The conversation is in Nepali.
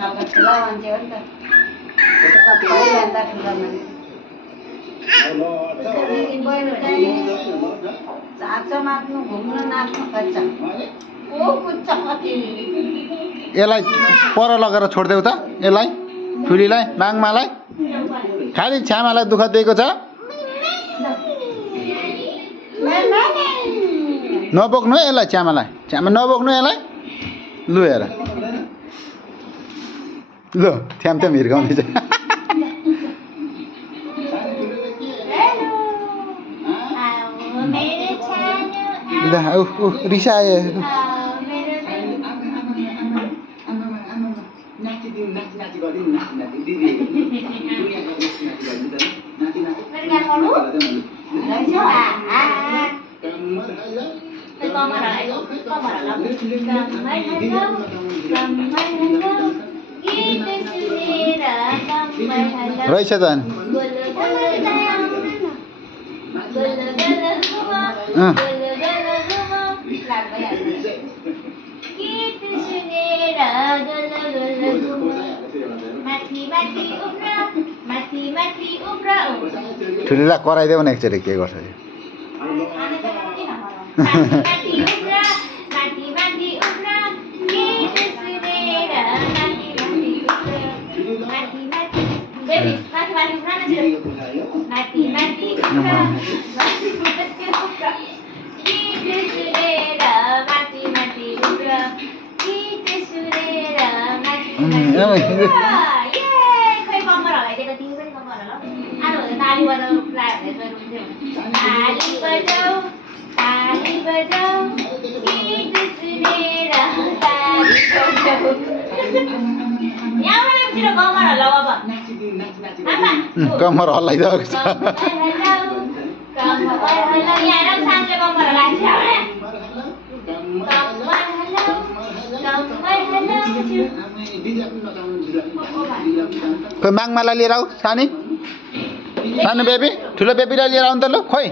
खालको ठुला मान्छे हो नि त पहिल्यांदा ठुला मान्छे चाच्छ मात्नु घुम्न नाच्नु खोज्छ ओ कुद्छ कति यसलाई पर लगेर छोडिदेऊ त यसलाई ठुलीलाई माङमालाई खालि छ्यामालाई दुःख दिएको छ नबोक्नु है यसलाई छ्यामालाई छ्यामा नबोक्नु यसलाई लु हेर लु थ्याम थ्याम हिर्काउँदैछ रिसाए रहेछ त ठुलीलाई कराइदेऊ न एकचोटि के गर्छ कम्मर हल्लाइदिएको छ खोइ माङमालाई लिएर आऊ सानी सानो बेबी ठुलो बेबीलाई लिएर आउनु त लु खोइ